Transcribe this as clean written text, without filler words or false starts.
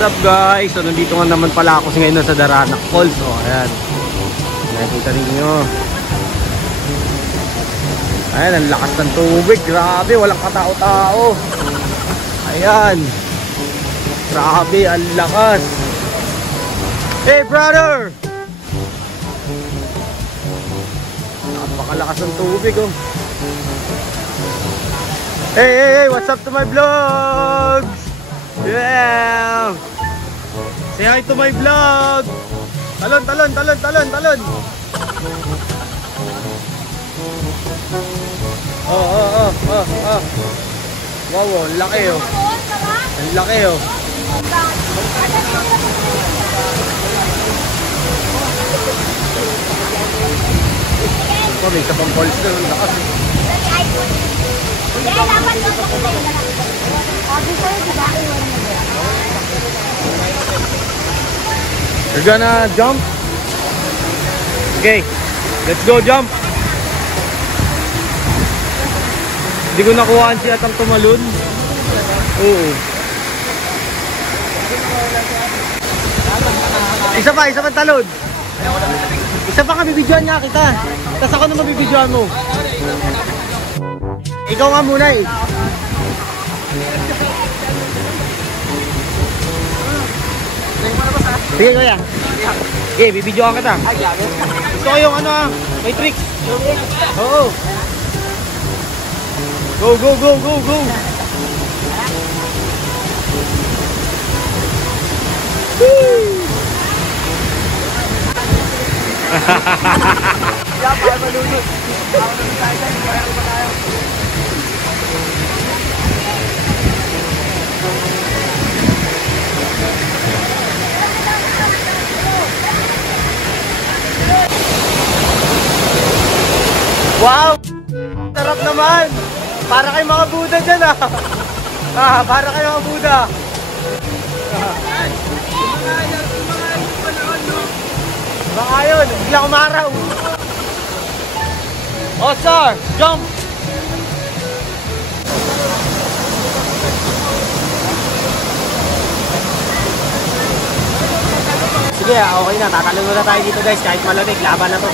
What's up guys? So nandito nga naman pala ako ngayon sa Daranac Falls. O ayan, nakikita ninyo. Ayan, ang lakas ng tubig. Grabe, walang katao-tao. Ayan, grabe, ang lakas. Hey brother, napakalakas ng tubig oh. Hey, what's up to my vlogs? Yeah! Say hi to my vlog! Talon! Oh. Wow, ang laki oh. Ang laki oh. Oh, may isa pang falls na, ang lakas eh. You're gonna jump? Okay, let's go jump. Hindi ko nakuhaan siya atang tumalon. Oo. Isa pa talon. Isa pa ka, bibidyoan niya kita. Tapos ako na mabibidyoan mo. Ikaw nga muna eh. Sige kuya. Okay, bibidyoan kita. Gusto ko yung ano, may trick. Oo. Go. Wow! Sarap naman! Para kay mga Buddha dyan ah! Para kay mga Buddha! Baka yun! Bigla kumaraw! Oh sir! Jump! Sige okay na. Tatalon muna tayo dito guys. Kahit malamig, laban na to.